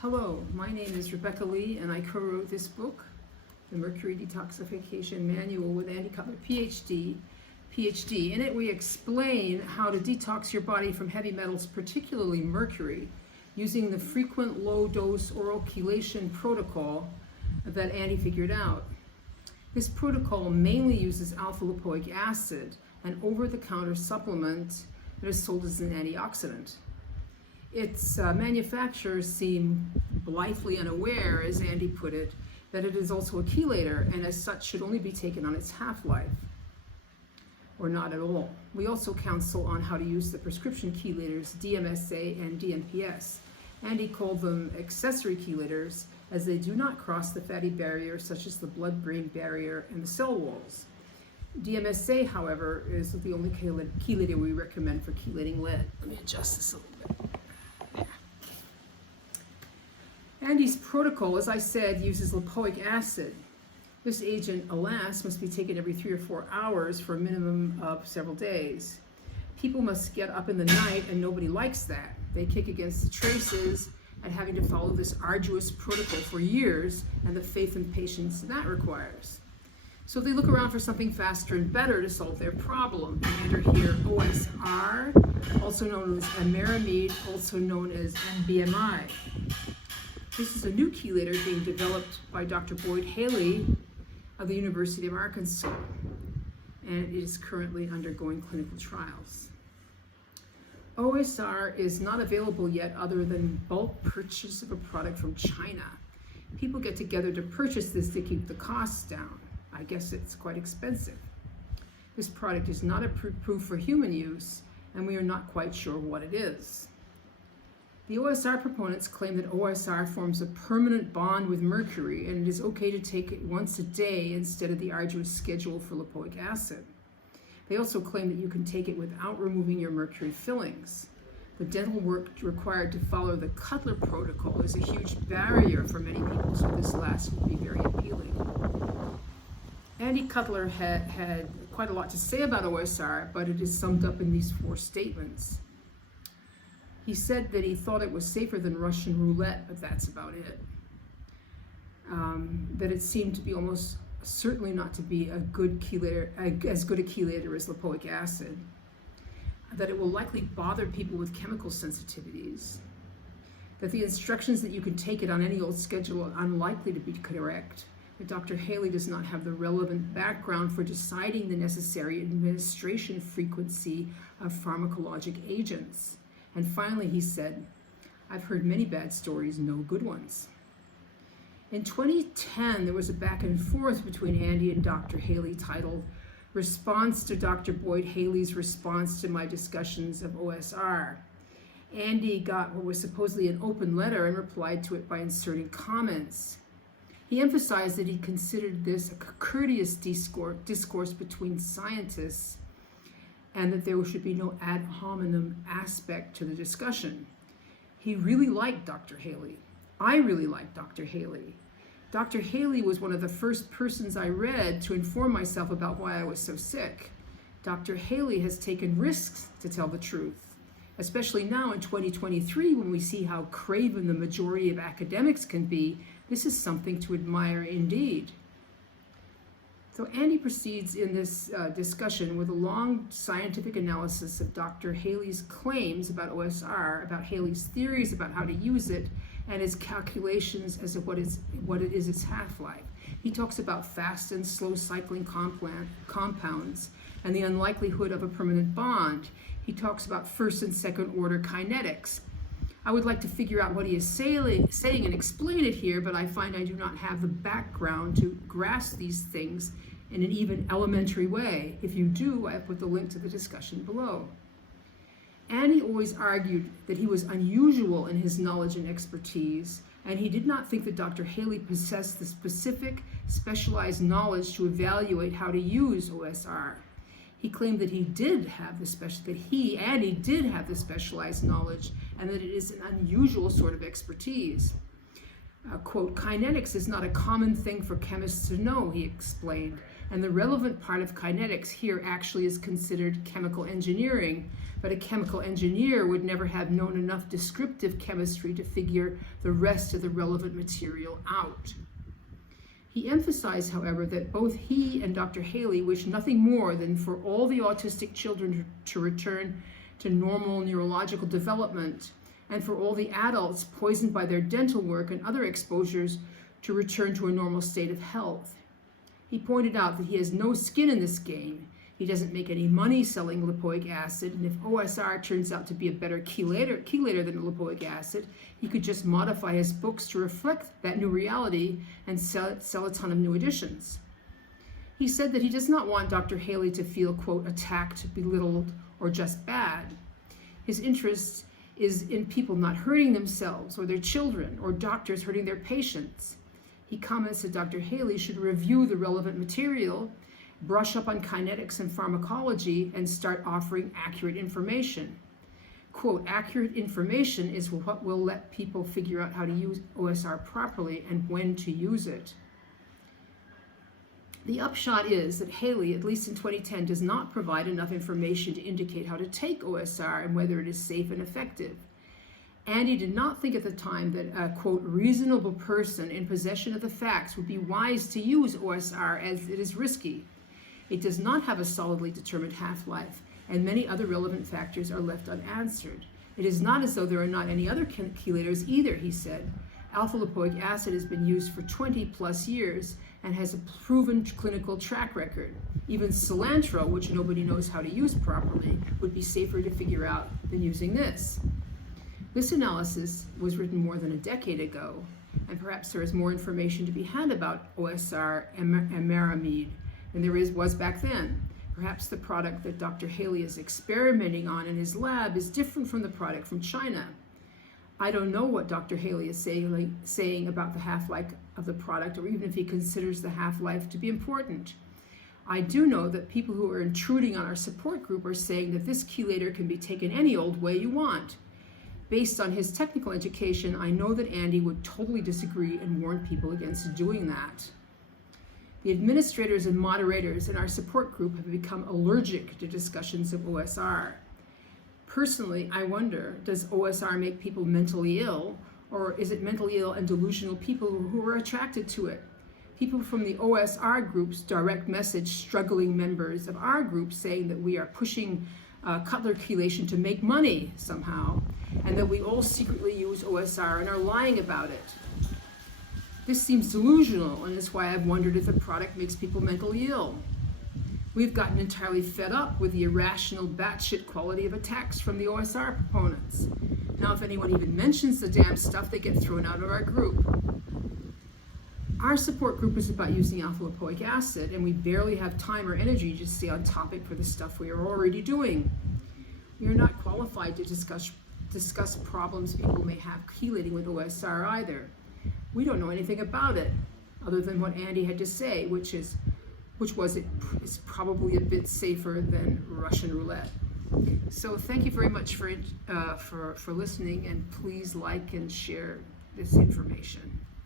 Hello, my name is Rebecca Lee, and I co-wrote this book, The Mercury Detoxification Manual with Andy Cutler, PhD. In it, we explain how to detox your body from heavy metals, particularly mercury, using the frequent low-dose oral chelation protocol that Andy figured out. This protocol mainly uses alpha lipoic acid, an over-the-counter supplement that is sold as an antioxidant. Its manufacturers seem blithely unaware, as Andy put it, that it is also a chelator and as such should only be taken on its half-life, or not at all. We also counsel on how to use the prescription chelators DMSA and DMPS. Andy called them accessory chelators as they do not cross the fatty barrier such as the blood-brain barrier and the cell walls. DMSA, however, is the only chelator we recommend for chelating lead. Let me adjust this a little bit. Andy's protocol, as I said, uses lipoic acid. This agent, alas, must be taken every 3 or 4 hours for a minimum of several days. People must get up in the night, and nobody likes that. They kick against the traces at having to follow this arduous protocol for years and the faith and patience that requires. So they look around for something faster and better to solve their problem. You enter here OSR, also known as Emeramide, also known as Emeramide. This is a new chelator being developed by Dr. Hayley of the University of Arkansas, and it is currently undergoing clinical trials. OSR is not available yet other than bulk purchase of a product from China. People get together to purchase this to keep the costs down. I guess it's quite expensive. This product is not approved for human use, and we are not quite sure what it is. The OSR proponents claim that OSR forms a permanent bond with mercury, and it is okay to take it once a day instead of the arduous schedule for lipoic acid. They also claim that you can take it without removing your mercury fillings. The dental work required to follow the Cutler protocol is a huge barrier for many people, so this last would be very appealing. Andy Cutler had quite a lot to say about OSR, but it is summed up in these 4 statements. He said that he thought it was safer than Russian roulette, but that's about it. That it seemed to be almost certainly not to be a good chelator, as good a chelator as lipoic acid. That it will likely bother people with chemical sensitivities. That the instructions that you can take it on any old schedule are unlikely to be correct. That Dr. Hayley does not have the relevant background for deciding the necessary administration frequency of pharmacologic agents. And finally, he said, I've heard many bad stories, no good ones. In 2010, there was a back and forth between Andy and Dr. Hayley titled Response to Dr. Boyd Haley's Response to My Discussions of OSR. Andy got what was supposedly an open letter and replied to it by inserting comments. He emphasized that he considered this a courteous discourse between scientists and that there should be no ad hominem aspect to the discussion. He really liked Dr. Hayley. I really liked Dr. Hayley. Dr. Hayley was one of the first persons I read to inform myself about why I was so sick. Dr. Hayley has taken risks to tell the truth, especially now in 2023 when we see how craven the majority of academics can be. This is something to admire indeed. So Andy proceeds in this discussion with a long scientific analysis of Dr. Hayley's claims about OSR, about Hayley's theories about how to use it, and his calculations as to what it is its half-life. He talks about fast and slow cycling compounds and the unlikelihood of a permanent bond. He talks about first and second order kinetics. I would like to figure out what he is saying and explain it here, but I find I do not have the background to grasp these things in an even elementary way. If you do, I have put the link to the discussion below. Andy always argued that he was unusual in his knowledge and expertise, and he did not think that Dr. Hayley possessed the specific, specialized knowledge to evaluate how to use OSR. He claimed that Andy did have the specialized knowledge, and that it is an unusual sort of expertise. Quote, kinetics is not a common thing for chemists to know, he explained. And the relevant part of kinetics here actually is considered chemical engineering, but a chemical engineer would never have known enough descriptive chemistry to figure the rest of the relevant material out. He emphasized, however, that both he and Dr. Hayley wish nothing more than for all the autistic children to return to normal neurological development, and for all the adults poisoned by their dental work and other exposures to return to a normal state of health. He pointed out that he has no skin in this game. He doesn't make any money selling lipoic acid, and if OSR turns out to be a better chelator than lipoic acid, he could just modify his books to reflect that new reality and sell a ton of new editions. He said that he does not want Dr. Hayley to feel, quote, attacked, belittled, or just bad. His interest is in people not hurting themselves or their children, or doctors hurting their patients. He comments that Dr. Hayley should review the relevant material, brush up on kinetics and pharmacology, and start offering accurate information. Quote, accurate information is what will let people figure out how to use OSR properly and when to use it. The upshot is that Hayley, at least in 2010, does not provide enough information to indicate how to take OSR and whether it is safe and effective. Andy did not think at the time that a, quote, reasonable person in possession of the facts would be wise to use OSR as it is risky. It does not have a solidly determined half-life, and many other relevant factors are left unanswered. It is not as though there are not any other chelators either, he said. Alpha-lipoic acid has been used for 20 plus years and has a proven clinical track record. Even cilantro, which nobody knows how to use properly, would be safer to figure out than using this. This analysis was written more than a decade ago, and perhaps there is more information to be had about OSR Emeramide than there was back then. Perhaps the product that Dr. Hayley is experimenting on in his lab is different from the product from China. I don't know what Dr. Hayley is saying about the half-life of the product, or even if he considers the half-life to be important. I do know that people who are intruding on our support group are saying that this chelator can be taken any old way you want. Based on his technical education, I know that Andy would totally disagree and warn people against doing that. The administrators and moderators in our support group have become allergic to discussions of OSR. Personally, I wonder, does OSR make people mentally ill, or is it mentally ill and delusional people who are attracted to it? People from the OSR groups direct message struggling members of our group saying that we are pushing Cutler chelation to make money somehow, and that we all secretly use OSR and are lying about it. This seems delusional, and is why I've wondered if the product makes people mentally ill. We've gotten entirely fed up with the irrational, batshit quality of attacks from the OSR proponents. Now, if anyone even mentions the damn stuff, they get thrown out of our group. Our support group is about using alpha-lipoic acid, and we barely have time or energy to stay on topic for the stuff we are already doing. We are not qualified to discuss problems people may have chelating with OSR either. We don't know anything about it, other than what Andy had to say, which is probably a bit safer than Russian roulette. So thank you very much for listening, and please like and share this information.